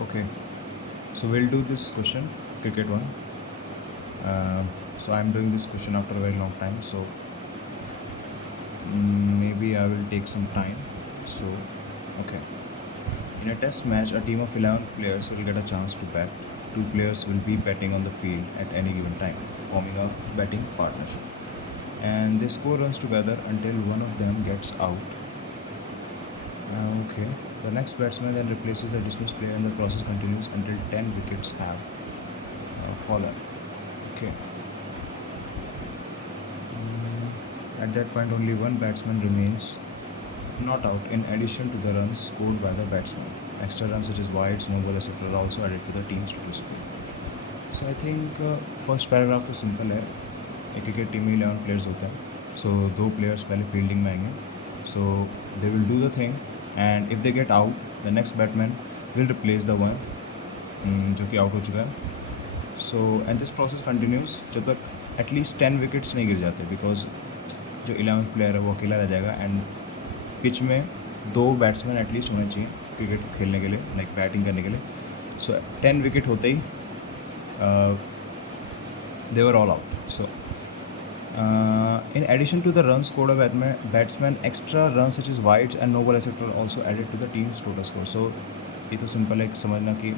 Okay, so we'll do this question, cricket one. So I'm doing this question after a very long time. So maybe I will take some time. So, okay. In a test match, a team of 11 players will get a chance to bat. Two players will be batting on the field at any given time, forming a batting partnership. And they score runs together until one of them gets out. Okay. The next batsman then replaces the dismissed player and the process continues until 10 wickets have fallen. Okay. At that point, only one batsman remains not out in addition to the runs scored by the batsman. Extra runs such as wides, no ball, etc. are also added to the team's total score. So I think first paragraph तो simple है. एक cricket team में 11 players होते हैं, सो दो players पहले fielding में आएंगे, so they will do the thing and if they get out the next batsman will replace the one जो कि आउट हो चुका है. So and this process continues जब तक एटलीस्ट 10 विकेट्स नहीं गिर जाते, बिकॉज जो 11 प्लेयर है वो अकेला रह जाएगा एंड पिच में दो बैट्समैन एटलीस्ट होने चाहिए क्रिकेट खेलने के लिए, लाइक बैटिंग करने के लिए. सो 10 विकेट होते ही they were all out. So, in addition to the runs scored by batsman, extra runs such as wides and no ball etc. are also added to the team's total score. So, ये तो simple है समझना कि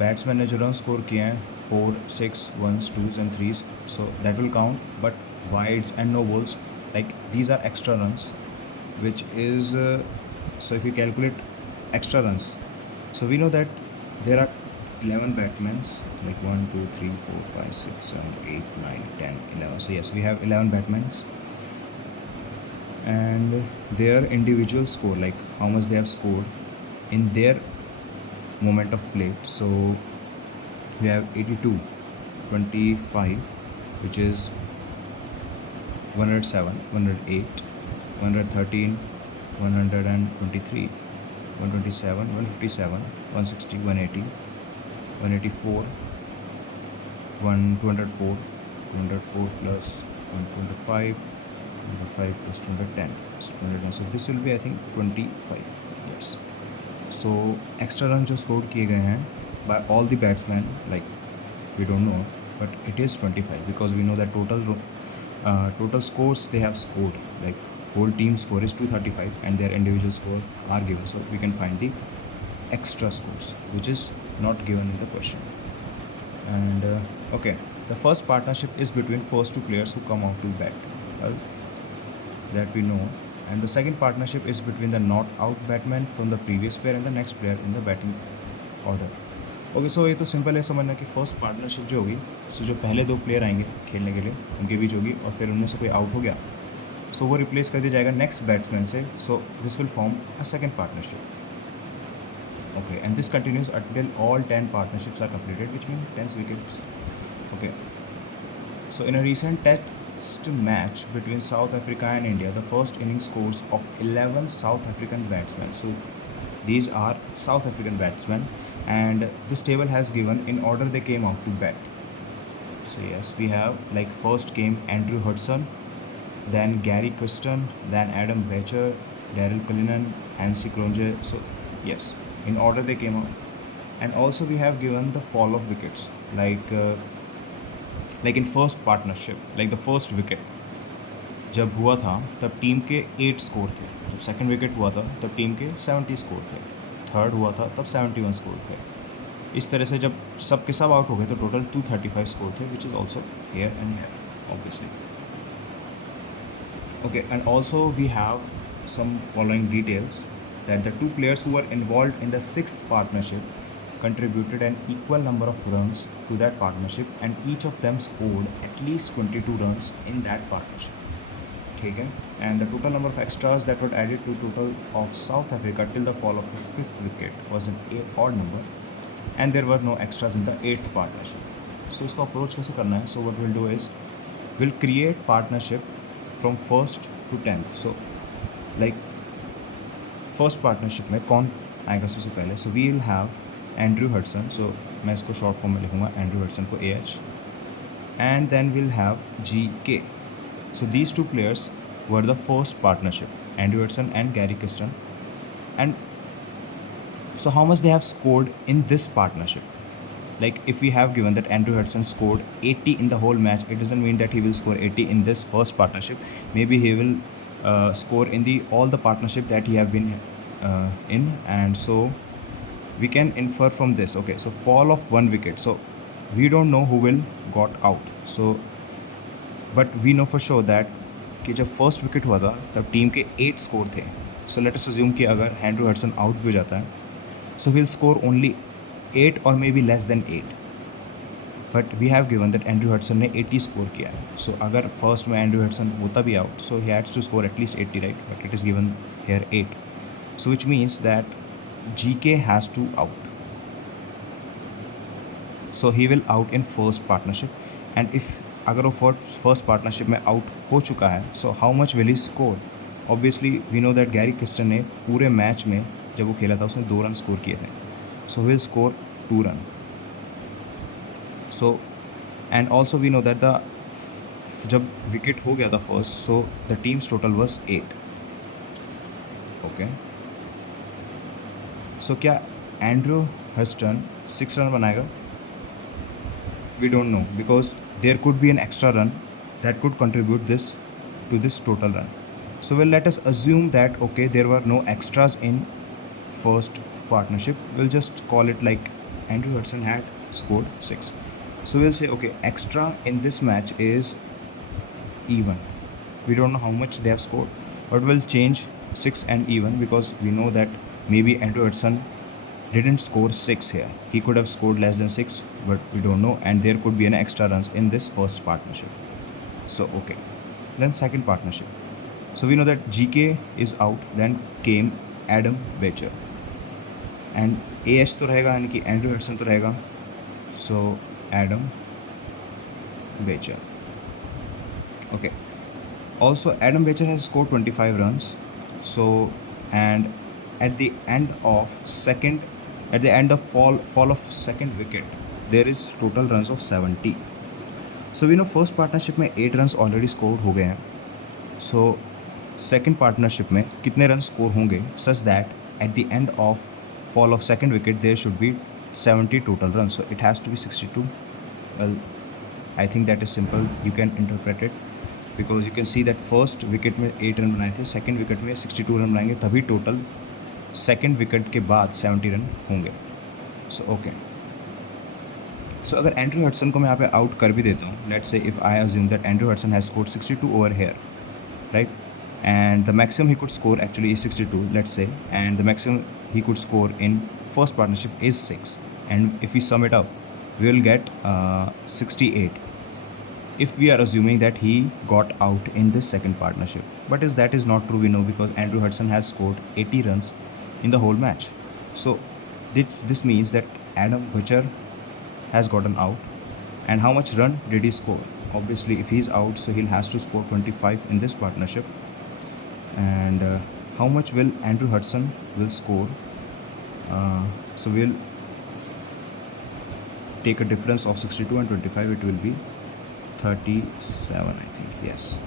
batsman ने जो run score किए हैं 4, 6, 1s, 2s and 3s, so that will count. But wides and no balls, like these are extra runs, which is so if you calculate extra runs, so we know that there are 11 batsmen, like 1, 2, 3, 4, 5, 6, 7, 8, 9, 10, 11. So yes, we have 11 batsmen and their individual score, like how much they have scored in their moment of play. So we have 82, 25, which is 107, 108, 113, 123, 127, 157, 160, 180, 184, 204, 204 plus 125, 125 plus 210, so 210. So this will be I think 25. Yes. So extra runs जो scored किए गए हैं by all the batsmen, like we don't know, but it is 25 because we know that total scores they have scored, like whole team score is 235 and their individual score are given, so we can find the extra scores which is not given in the question. And okay, the first partnership is between first two players who come out to bat, well, that we know. And the second partnership is between the not out batsman from the previous player and the next player in the batting order. Okay, so ये तो simple है समझना कि first partnership जो होगी, सो जो पहले दो प्लेयर आएंगे खेलने के लिए उनके बीच होगी और फिर उनमें से कोई आउट हो गया, सो वो रिप्लेस कर दिया जाएगा नेक्स्ट बैट्समैन से. So this will form a second partnership. Okay, and this continues until all 10 partnerships are completed, which means 10 wickets. Okay, so in a recent test match between South Africa and India, the first innings scores of 11 South African batsmen. So these are South African batsmen, and this table has given in order they came out to bat. So yes, we have like first came Andrew Hudson, then Gary Kristen, then Adam Becher, Daryl Cullinan, Hansi Cronje. So yes, in order they came out. And also we have given the fall of wickets, like in first partnership, like the first wicket जब हुआ था तब team के 8 score थे, जब second wicket हुआ था तब टीम के 70 स्कोर थे, थर्ड हुआ था तब 71 स्कोर थे. इस तरह से जब सब के सब आउट हो गए तो टोटल 235 स्कोर थे, which is also here and here obviously. Okay, and also we have some following details, that the two players who were involved in the sixth partnership contributed an equal number of runs to that partnership and each of them scored at least 22 runs in that partnership. Okay? And the total number of extras that were added to total of South Africa till the fall of the fifth wicket was an odd number, and there were no extras in the eighth partnership. So इसको approach कैसे करना है? So what we'll do is we'll create partnership from first to 10th. So like first partnership में कौन आएगा सबसे पहले? So we will have Andrew Hudson. So मैं इसको short form में लिखूँगा Andrew Hudson को AH, and then we'll have GK. So these two players were the first partnership, Andrew Hudson and Gary Kristen. And So how much they have scored in this partnership? Like if we have given that Andrew Hudson scored 80 in the whole match, it doesn't mean that he will score 80 in this first partnership. Maybe he will score in the all the partnership that he have been in, and so we can infer from this. Okay, so fall of 1 wicket. So we don't know who will got out. So but we know for sure that कि जब first wicket हुआ था तब team के 8 score थे. So let us assume कि अगर Andrew Hudson out भी हो जाता है, so he'll score only 8 or maybe less than 8. But we have given that Andrew Hudson ने 80 स्कोर किया है. So अगर फर्स्ट में एंड्रू हडसन होता भी out, so he has to score at least 80, right? But it is given here 8. So which means that GK has to out. So he will out in first partnership. And if अगर वो first partnership में out हो चुका है, so how much will he score? Obviously we know that Gary Kristen ने पूरे match में जब वो खेला था उसने 2 रन स्कोर किए थे. So he'll score 2 run. So and also we know that the जब विकेट हो गया था first, so the team's total was 8. Okay. So क्या एंड्रू हस्टन 6 रन बनाएगा? We don't know, because there could be an extra run that could contribute this to this total run. So well, let us assume that okay, there were no extras in first partnership. We'll just call it like Andrew Hudson had scored 6. So we'll say okay, extra in this match is even. We don't know how much they have scored, but we'll change 6 and even, because we know that maybe Andrew Hudson didn't score 6 here. He could have scored less than 6, but we don't know, and there could be an extra runs in this first partnership. So okay, then second partnership. So we know that GK is out, then came Adam Becher, and AH तो रहेगा, यानी कि Andrew Hudson तो रहेगा. So Adam Becher. Okay. Also Adam Becher has scored 25 runs. So and at the end of fall of second wicket, there is total runs of 70. So we know first partnership में 8 runs already scored हो गए हैं. So second partnership में कितने runs score होंगे such that at the end of fall of second wicket there should be 70 total runs. So it has to be 62. Well, I think that is simple. You can interpret it, because you can see that first wicket में 8 run बनाए थे, second wicket में 62 run बनाएंगे, तभी total second wicket के बाद 70 run होंगे. सो okay, सो अगर एंड्रू हडसन को मैं यहाँ पे आउट कर भी देता हूँ, let's say if I assume that Andrew Hudson has scored 62 over here, right, and the maximum he could score actually is 62, let's say, and the maximum he could score in first partnership is 6, and if we sum it up we will get 68 if we are assuming that he got out in this second partnership. But that is not true, we know, because Andrew Hudson has scored 80 runs in the whole match. So this means that Adam Becher has gotten out. And how much run did he score? Obviously if he's out, so he'll has to score 25 in this partnership. And how much will Andrew Hudson will score? So we'll take a difference of 62 and 25, it will be 37, I think. Yes.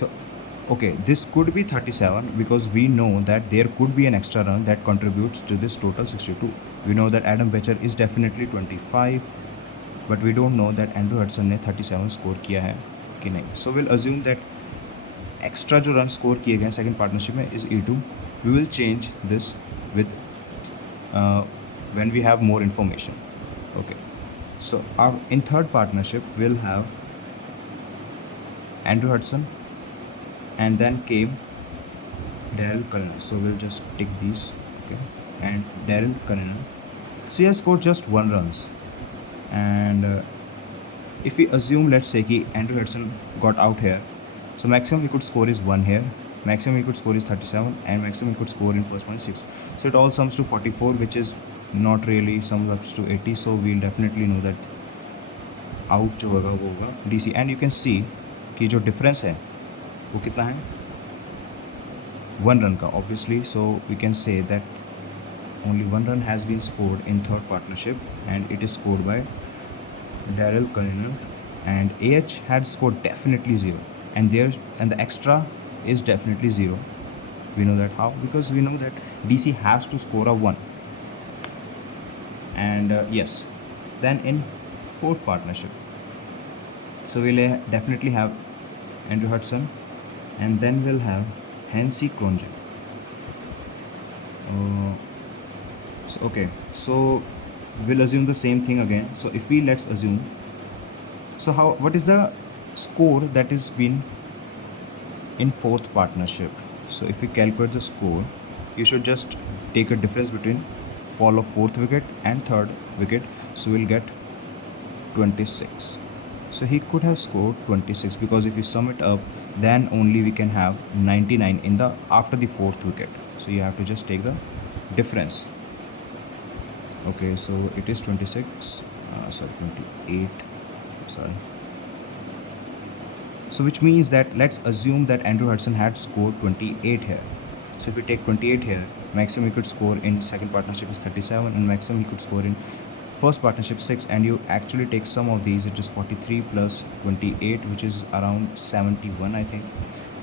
So okay, this could be 37 because we know that there could be an extra run that contributes to this total 62. We know that Adam Becher is definitely 25, but we don't know that Andrew Hudson ने 37 score किया है कि नहीं. So we'll assume that extra जो run score किए गए second partnership में is E2. We will change this with when we have more information. Okay, so in third partnership we'll have Andrew Hudson, and then came Daryl Cullinan. So we'll just tick these. Okay, and Daryl Cullinan, so he has scored just 1 runs, and if we assume, let's say कि Andrew Hudson got out here, so maximum he could score is 1 here, maximum he could score is 37, and maximum he could score in first one 6. So it all sums to 44, which is not really sums up to 80. So we'll definitely know that out जो होगा वो होगा DC. And you can see कि जो difference है वो कितना है, 1 run का, obviously. So we can say that only 1 run has been scored in third partnership, and it is scored by Daryl Cullinan, and AH had scored definitely 0, and the extra is definitely 0. We know that how, because we know that DC has to score a 1. And yes, then in fourth partnership, so we'll definitely have Andrew Hudson, and then we'll have Hansi Kronje. Uh, so okay, so we'll assume the same thing again. So if we let's assume, so how what is the score that is been in fourth partnership? So if we calculate the score, you should just take a difference between fall of fourth wicket and third wicket. So we'll get 26. So he could have scored 26 because if you sum it up, then only we can have 99 in the after the fourth wicket. So you have to just take the difference. Okay, so it is 26. Sorry, 28. Sorry. So which means that let's assume that Andrew Hudson had scored 28 here. So if we take 28 here, maximum he could score in second partnership is 37, and maximum he could score in first partnership 6, and you actually take some of these, it is 43 plus 28, which is around 71 I think,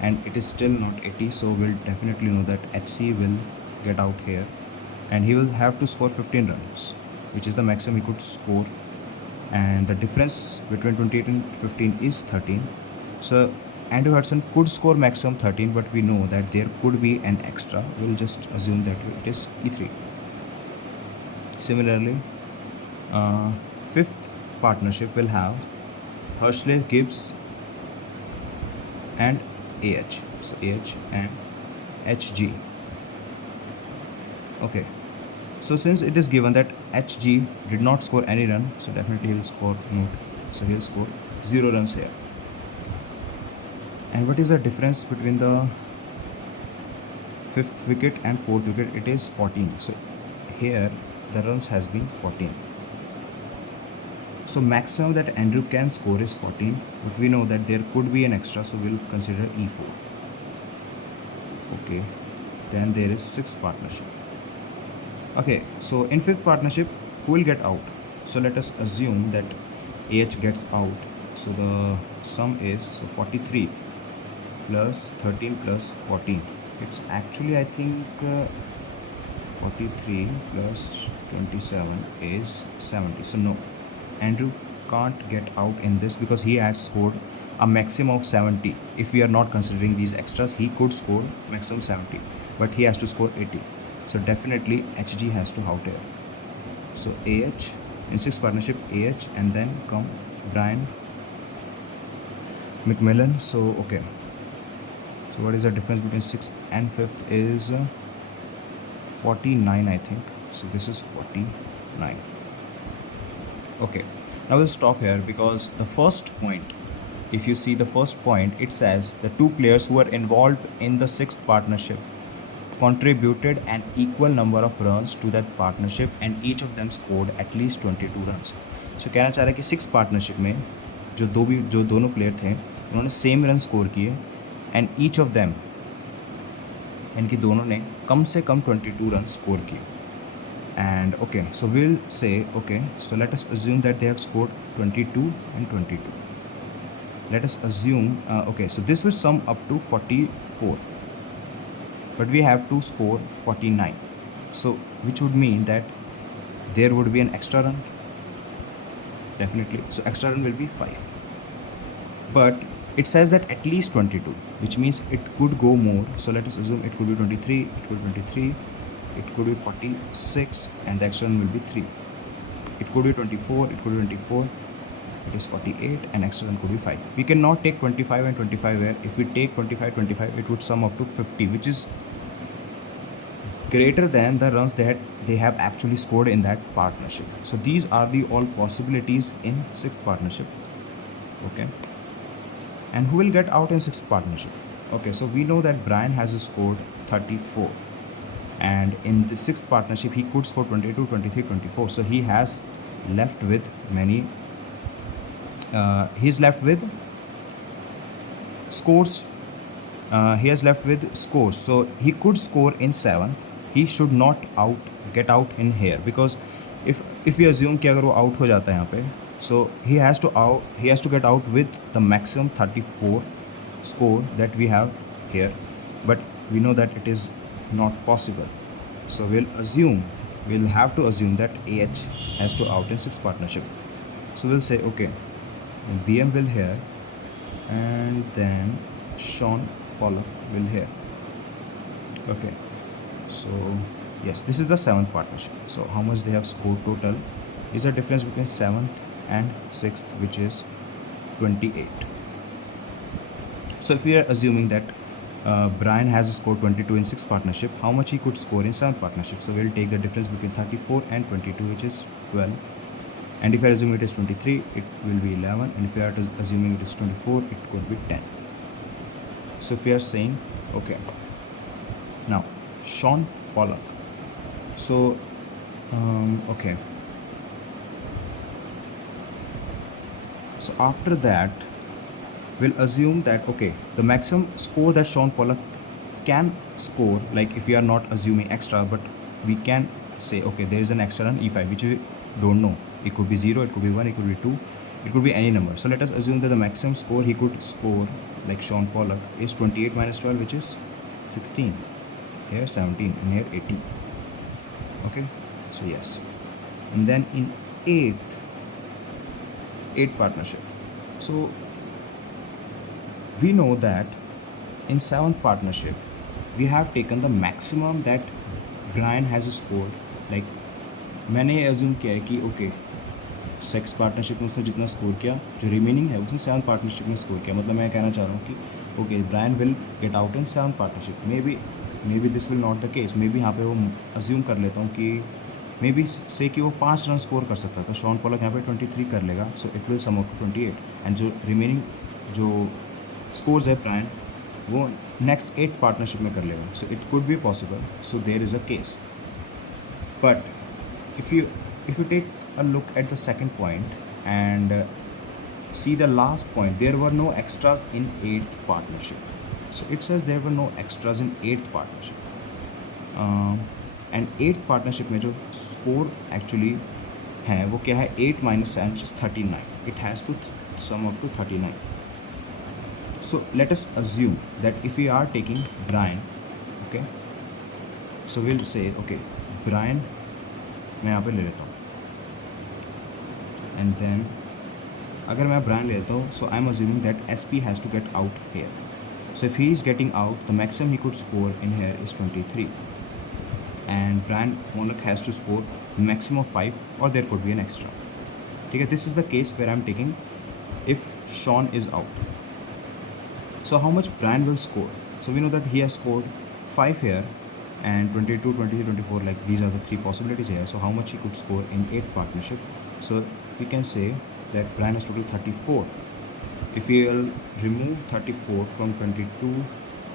and it is still not 80. So we'll definitely know that HC will get out here, and he will have to score 15 runs, which is the maximum he could score, and the difference between 28 and 15 is 13. So Andrew Hudson could score maximum 13, but we know that there could be an extra. We'll just assume that it is E3. Similarly, fifth partnership will have Herschel, Gibbs, and AH. So AH and HG. Okay. So since it is given that HG did not score any run, so definitely he will score note. So he will score 0 runs here. And what is the difference between the fifth wicket and fourth wicket? It is 14. So here the runs has been 14. So maximum that Andrew can score is 14, but we know that there could be an extra, so we'll consider E4. Okay, then there is sixth partnership. Okay, so in fifth partnership, who will get out? So let us assume that AH gets out. So the sum is 43 plus 13 plus 14. It's actually, I think, 43 plus 27 is 70. So no, Andrew can't get out in this because he had scored a maximum of 70. If we are not considering these extras, he could score maximum 70, but he has to score 80. So definitely HG has to out here. So AH in sixth partnership, AH, and then come Brian McMillan. So okay. So what is the difference between sixth and fifth is 49, I think. So this is 49. Okay, now we'll stop here because the first point, if you see the first point, it says the two players who were involved in the sixth partnership contributed an equal number of runs to that partnership and each of them scored at least 22 runs. So कहना चाह रहा है कि six partnership में जो दोनों player थे उन्होंने सेम रन स्कोर किए एंड ईच ऑफ देम, इनकी दोनों ने कम से कम 22 रन स्कोर किए. And okay, so we'll say, okay, so let us assume that they have scored 22 and 22. Let us assume, okay, so this will sum up to 44, but we have to score 49. So which would mean that there would be an extra run, definitely. So extra run will be 5. But it says that at least 22, which means it could go more. So let us assume it could be 23, it could be 23, it could be 46, and the extra run will be 3. It could be 24, it could be 24, it is 48, and extra run could be 5. We cannot take 25 and 25 where if we take 25, 25, it would sum up to 50, which is greater than the runs they have actually scored in that partnership. So these are the all possibilities in sixth partnership. Okay. And who will get out in sixth partnership? Okay, so we know that Brian has scored 34. And in the sixth partnership, he could score 22, 23, 24. So he has left with many. He's left with scores. He has left with scores. So he could score in 7th. He should not get out in here because if we assume कि अगर वो out हो जाता है यहाँ पे, so he has to get out with the maximum 34 score that we have here, but we know that it is not possible. So we'll assume we'll have to assume that AH has to out in 6 partnership. So we'll say, okay, BM will here, and then Sean Pollock will here. Okay, so yes, this is the 7th partnership. So how much they have scored total is the difference between 7th and 6th, which is 28. So if we are assuming that Brian has scored 22 in 6th partnership, how much he could score in 7th partnership? So we'll take the difference between 34 and 22, which is 12. And if I assume it is 23, it will be 11. And if we are assuming it is 24, it could be 10. So if we are saying, okay, now Sean Pollock. So, okay. So after that, we'll assume that, okay, the maximum score that Sean Pollock can score, like if we are not assuming extra, but we can say, okay, there is an extra run E5, which we don't know. It could be 0, it could be 1, it could be 2, it could be any number. So let us assume that the maximum score he could score, like Sean Pollock, is 28 minus 12, which is 16. Here 17, and here 18. Okay, so yes. And then in 8th partnership. So we know that in 7th partnership, we have taken the maximum that Brian has scored. Like मैंने ये assume किया है कि okay, 6th partnership में उसने जितना score किया, जो रिमेनिंग है उसने 7th partnership में स्कोर किया. मतलब मैं कहना चाह रहा हूँ कि okay, Brian will get out in 7th partnership. Maybe this will not the case. Maybe यहाँ पे वो assume कर लेता हूँ कि मे बी से कि वो 5 रन स्कोर कर सकता था. शॉन पॉलक यहाँ पे 23 कर लेगा, so it will sum up to 28. And जो रिमेनिंग जो स्कोर्स है ब्रायन, वो नेक्स्ट 8 पार्टनरशिप में कर लेगा. So it could be possible. So there is a case. But if you take a look at the second point and see the last point, there were no extras in 8th partnership. So it says there were no extras in 8th partnership. And 8th partnership में जो score actually है वो क्या है, 8 minus 7 which is 39. It has to sum up to 39. So let us assume that if we are taking Brian, okay, so we'll say okay, Brian मैं यहाँ पे ले लेता हूँ, एंड देन अगर मैं Brian ले लेता हूँ, so I'm assuming that SP has to get out here. So if he is getting out, the maximum he could score in here is 23. And Brian Pollock has to score maximum of 5, or there could be an extra. Okay, this is the case where I'm taking if Sean is out. So how much Brian will score? So we know that he has scored 5 here, and 22, 23, 24, like these are the 3 possibilities here. So how much he could score in 8 partnership? So we can say that Brian has total 34. If we will remove 34 from 22,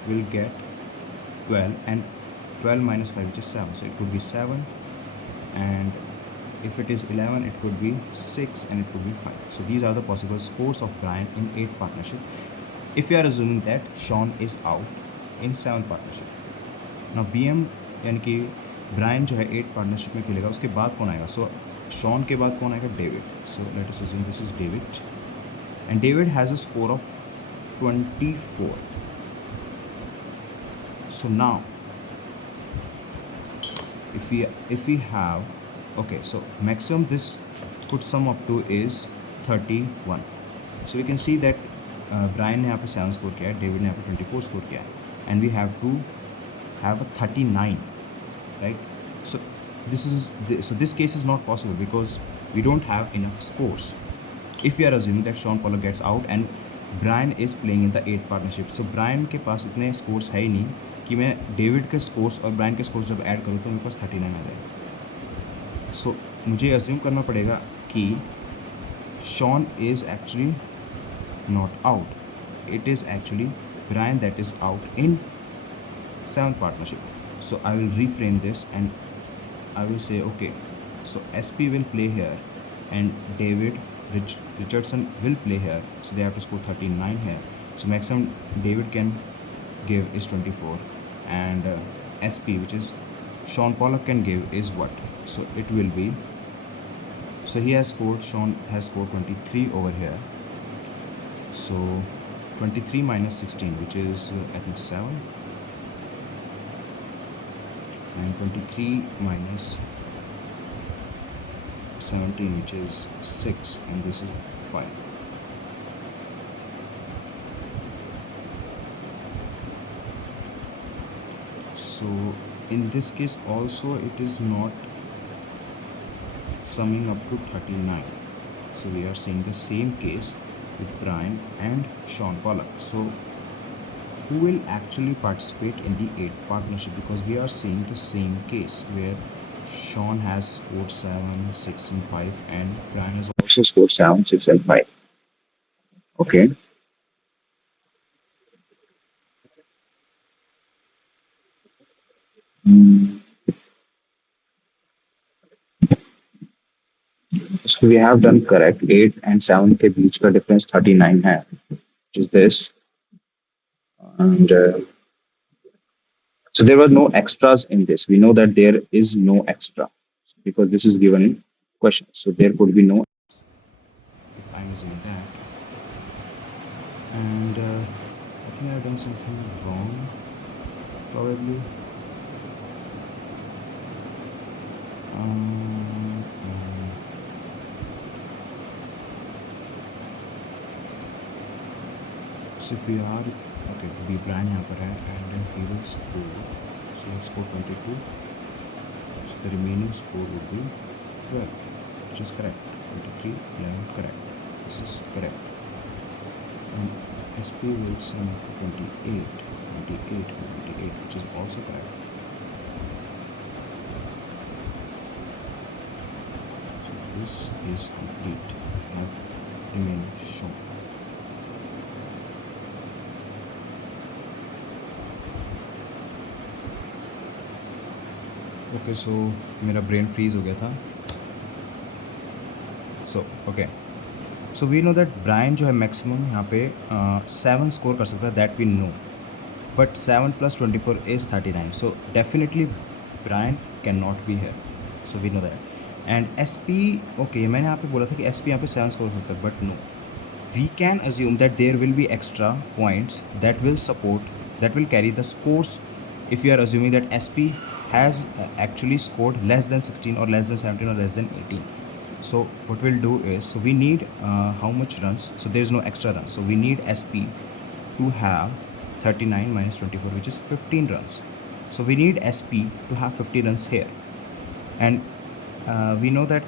we'll get 12, and 12 minus 5, which is 7. So it could be 7, and if it is 11, it could be 6, and it could be 5. So these are the possible scores of Brian in 8 partnership, if we are assuming that Sean is out in 7 partnership. Now BM यानी कि Brian जो है 8 partnership में खेलेगा, उसके बाद कौन आएगा? So Sean के बाद कौन आएगा? David. So let us assume this is David, and David has a score of 24. So now if we have, okay, so maximum this could sum up to is 31. So we can see that Brian ने यहाँ पे 7 score किया है, David ने यहाँ पे 24 score किया है, and we have to have a 39, right? So this case is not possible because we don't have enough scores. If we are assuming that Sean Pollock gets out and Brian is playing in the 8th partnership, so Brian के पास इतने scores है ही नहीं कि मैं David के scores और Brian के scores जब ऐड करूँ तो मेरे पास 39 आ जाएगा. सो मुझे अज्यूम करना पड़ेगा कि Shaun is actually not out, it is actually Brian that is out in 7th partnership. So I will reframe this and I will say okay, so SP will play here and David Richardson will play here, so they have to score 39 here. So maximum David can give is 24, and SP, which is Sean Pollock, can give is what? So it will be, so Sean has scored 23 over here. So 23 minus 16, which is I think 7, and 23 minus 17, which is 6, and this is 5. So in this case also it is not summing up to 39. So we are seeing the same case with Brian and Sean Pollock. So who will actually participate in the 8 partnership, because we are seeing the same case where Sean has scored 7, 6 and 5, and Brian has also scored 7, 6 and 5. Okay. Mm, so we have done correct. 8 and 7 के बीच का difference 39 है, which is this. And so there were no extras in this. We know that there is no extra because this is given in question. So there could be no, if I'm assuming that. And I think I've done something wrong, probably. Um, um, so if we are, okay, the brand यहाँ पर है, and then he will score. So let's score 22. So the remaining score would be 12, which is correct. 23, 11, correct. This is correct. And SP will sum 28, 28, 28, which is also correct. So this is complete. Now remain shown. Okay so मेरा brain freeze हो गया था. So okay, so we know that Brian जो है maximum यहाँ पे 7 score कर सकता है, that we know. But 7 + 24 is 39. So definitely Brian can not be here. So we know that. And S P, okay मैंने यहाँ पे बोला था कि एस पी यहाँ पे 7 स्कोर कर सकता है, but no. We can assume that there will be extra points that will support, that will carry the scores, if we are assuming that SP has actually scored less than 16 or less than 17 or less than 18. So what we'll do is, so we need how much runs, so there is no extra runs, so we need SP to have 39 minus 24, which is 15 runs. So we need SP to have 50 runs here. And we know that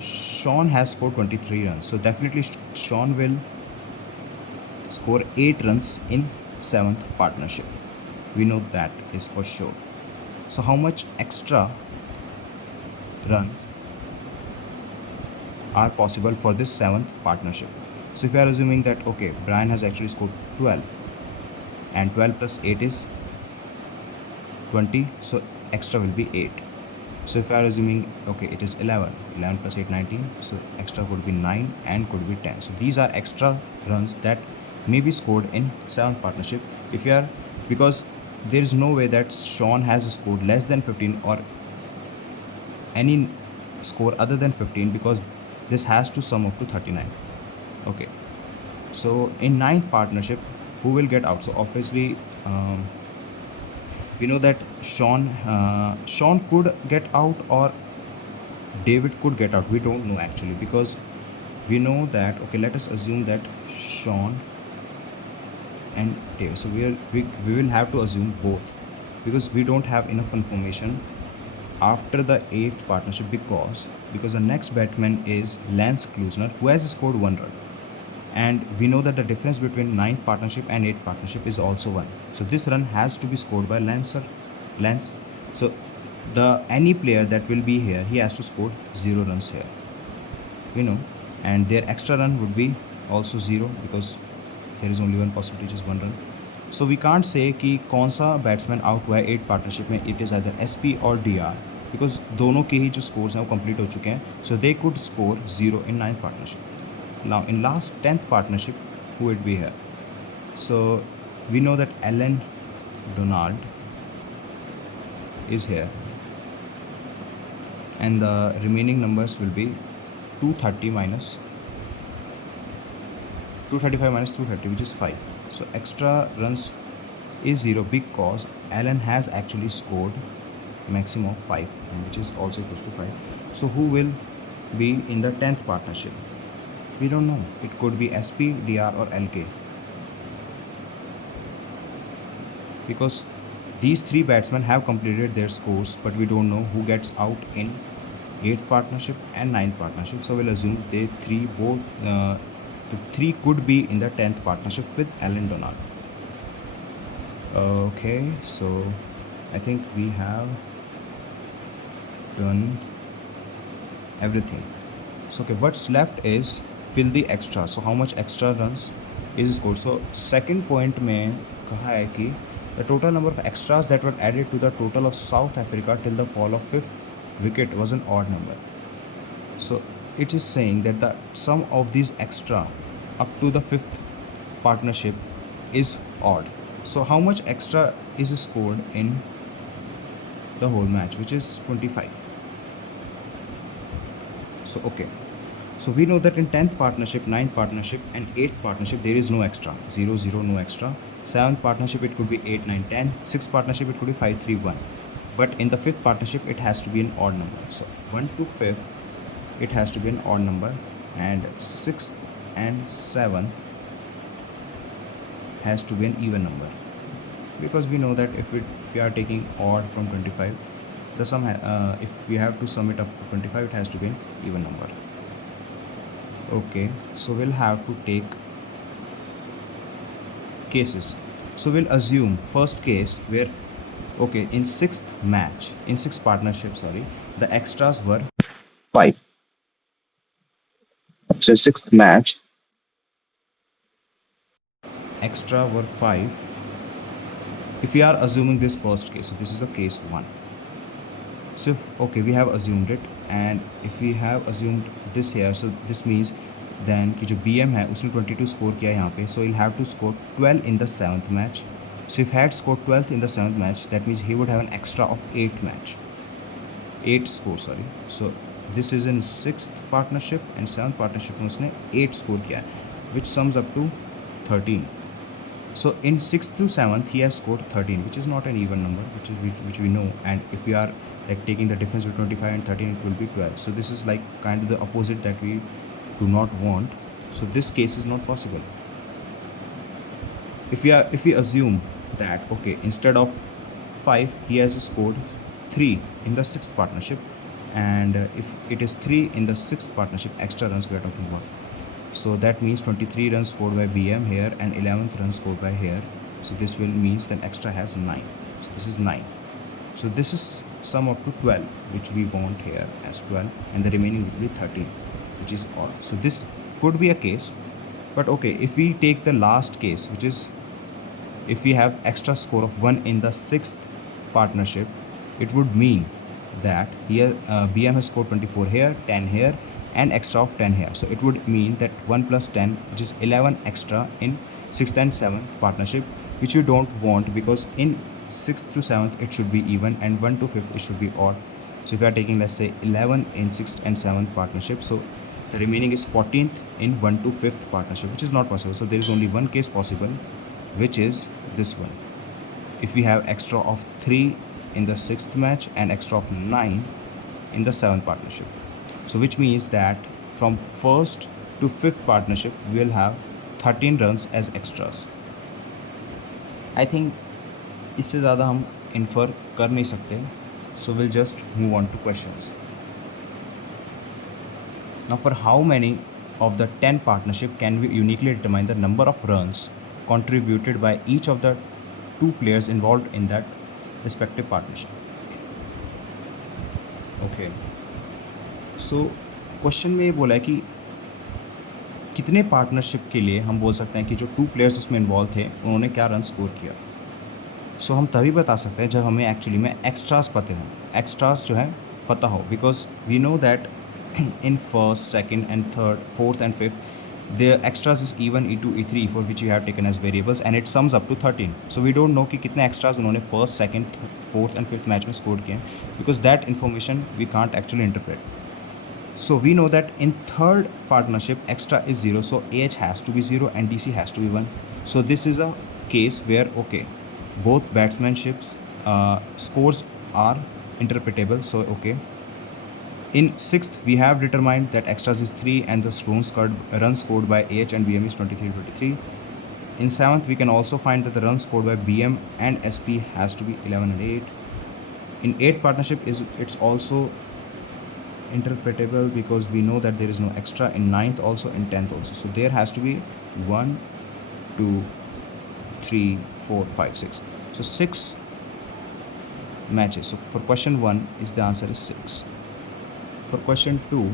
Sean has scored 23 runs, so definitely Sean will score 8 runs in 7th partnership. We know that is for sure. So how much extra runs are possible for this 7th partnership? So if we are assuming that, okay, Brian has actually scored 12, and 12 plus 8 is 20, so extra will be 8. So if we are assuming, okay, it is 11, 11 plus 8, 19, so extra could be 9 and could be 10. So these are extra runs that may be scored in 7th partnership. If you are, because there is no way that Sean has scored less than 15 or any score other than 15, because this has to sum up to 39. Okay, so in 9th partnership, who will get out? So obviously we know that Sean could get out or David could get out. We don't know actually, because we know that, okay, let us assume that Sean and David. So we will have to assume both, because we don't have enough information after the 8th partnership, because the next batsman is Lance Klusner, who has scored 1 run. And we know that the difference between 9th partnership and 8th partnership is also 1. So this run has to be scored by Lance. So the any player that will be here, he has to score 0 runs here, you know, and their extra run would be also 0, because there is only one possibility, which is 1 run. So we can't say कि कौन सा batsman out हुआ है 8 partnership में. It is either SP और DR, because दोनों के ही जो स्कोर्स हैं वो कंप्लीट हो चुके हैं. So they could score 0 in 9th partnership. Now in last 10th partnership, who would be here? So we know that Alan Donald is here, and the remaining numbers will be 230 minus 235 minus 230, which is 5. So extra runs is 0, because Alan has actually scored maximum of 5, which is also equals to 5. So who will be in the 10th partnership? We don't know. It could be SP, DR, or LK, because these three batsmen have completed their scores, but we don't know who gets out in 8th partnership and 9th partnership. So we'll assume they three both the three could be in the 10th partnership with Alan Donald. Okay, so I think we have done everything. So okay, what's left is fill the extra. So how much extra runs is scored? So second point में कहा है कि the total number of extras that were added to the total of South Africa till the fall of fifth wicket was an odd number. So it is saying that the sum of these extra up to the fifth partnership is odd. So how much extra is scored in the whole match, which is 25. So okay, so we know that in 10th partnership, 9th partnership and 8th partnership there is no extra, 0 0, no extra. 7th partnership it could be 8 9 10. 6th partnership it could be 5 3 1. But in the 5th partnership it has to be an odd number. So 1 to 5th it has to be an odd number, and 6th and 7th has to be an even number, because we know that if we are taking odd from 25, the sum if we have to sum it up to 25, it has to be an even number. Okay, so we'll have to take cases. So we'll assume first case where, okay, in sixth partnership, sorry, the extras were 5. So sixth match, extra were 5. If we are assuming this first case, so this is a case 1. So if, okay, we have assumed it, and if we have assumed this here, so this means then कि जो BM है उसने 22 score किया यहाँ पे, so he'll have to score 12 in the 7th match. So if he had scored 12th in the 7th match, that means he would have an extra of 8 score, sorry. So this is in 6th partnership, and 7th partnership में उसने 8 score किया है, which sums up to 13. So in 6th to 7th he has scored 13, which is not an even number, which we know, and if we are like taking the difference between 25 and 13, it will be 12. So this is like kind of the opposite that we do not want. So this case is not possible. If we assume that, okay, instead of 5 he has scored 3 in the 6th partnership, and if it is 3 in the 6th partnership, extra runs we are talking about. So that means 23 runs scored by BM here and 11th runs scored by here. So this will means that extra has 9. So this is 9. So this is sum up to 12, which we want here as 12, and the remaining will be 13, which is odd. So this could be a case, but okay, if we take the last case, which is if we have extra score of 1 in the 6th partnership, it would mean that here BM has scored 24 here, 10 here, and extra of 10 here. So it would mean that 1 plus 10, which is 11 extra in 6th and 7th partnership, which you don't want, because in 6th to 7th it should be even, and 1 to 5th it should be odd. So if you are taking, let's say, 11 in 6th and 7th partnership, so the remaining is 14th in 1 to 5th partnership, which is not possible. So there is only one case possible, which is this one. If we have extra of 3 in the 6th match and extra of 9 in the 7th partnership, so which means that from 1st to 5th partnership we will have 13 runs as extras. I think इससे ज़्यादा हम infer कर नहीं सकते. So we'll just move on to questions. Now, for how many of the 10 partnership can we uniquely determine the number of runs contributed by each of the 2 players involved in that respective partnership? Okay. So question में ये बोला है कि कितने partnership के लिए हम बोल सकते हैं कि जो 2 प्लेयर्स उसमें इन्वॉल्व थे उन्होंने क्या रन स्कोर किया. सो हम तभी बता सकते हैं जब हमें एक्चुअली में एक्स्ट्रास पता हो, एक्स्ट्रास जो है पता हो, because we know that in first, second and third, fourth and fifth, the extras is E1, E2, E3, E4, which we have taken as variables, and it sums up to 13. So we don't know कि कितने extras उन्होंने first, second, fourth and fifth match में scored किए, because that information we can't actually interpret. So we know that in third partnership extra is 0, so AH has to be 0 and DC has to be 1. So this is a case where, okay, both batsmanships scores are interpretable. So okay, In sixth, we have determined that extras is 3 and the runs scored by AH and BM is 23-23. In seventh, we can also find that the runs scored by BM and SP has to be 11 and 8. In eighth partnership, it's also interpretable because we know that there is no extra in ninth also, in 10th also. So there has to be 1, 2, 3, 4, 5, 6. So 6 matches. So for question 1 is the answer is 6. For question 2,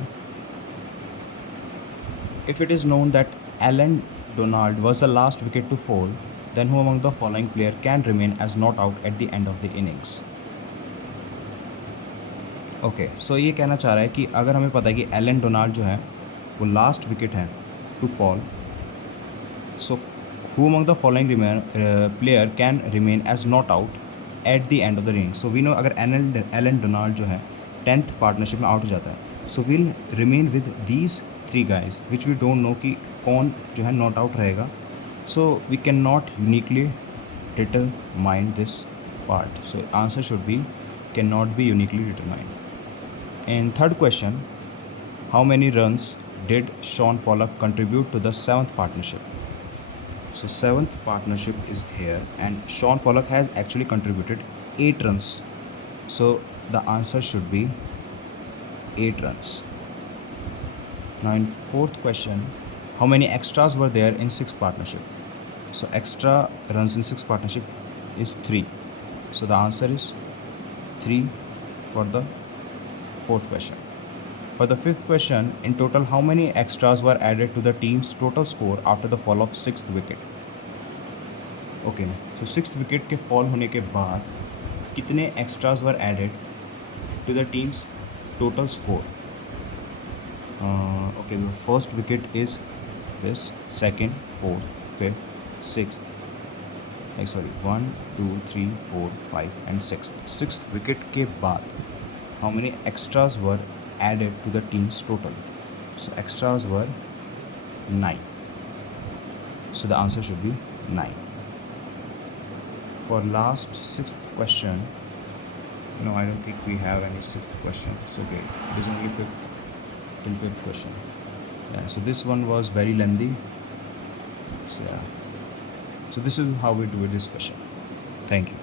if it is known that Alan Donald was the last wicket to fall, then who among the following player can remain as not out at the end of the innings? Okay so ये कहना चाह रहा है कि अगर हमें पता है कि एलन डोनाल्ड जो है वो लास्ट विकेट है to fall, so who among the following player can remain as not out at the end of the inning. So we know अगर एलन डोनाल्ड जो है 10th पार्टनरशिप में आउट हो जाता है, so will remain with these 3 guys which we don't know कि कौन जो है नॉट आउट रहेगा. So we can not uniquely determine this part. So answer should be can not be uniquely determined. In third question, how many runs did Sean Pollock contribute to the 7th partnership? So 7th partnership is here and Sean Pollock has actually contributed 8 runs. So the answer should be 8 runs. Now in fourth question, how many extras were there in 6th partnership? So extra runs in 6th partnership is 3. So the answer is 3 for the fourth question. For the fifth question, in total, how many extras were added to the team's total score after the fall of 6th wicket? Okay, so 6th wicket के fall होने के बाद कितने extras were added to the team's total score? Okay, the first wicket is this, second, fourth, fifth, sixth. Sorry, 1, 2, 3, 4, 5 and 6th. 6th wicket के बाद how many extras were added to the team's total? So extras were 9. So the answer should be 9. For last 6th question, no, I don't think we have any 6th question. So okay, it is only 5th till 5th question. Yeah, so this one was very lengthy. So yeah, so this is how we do this question. Thank you.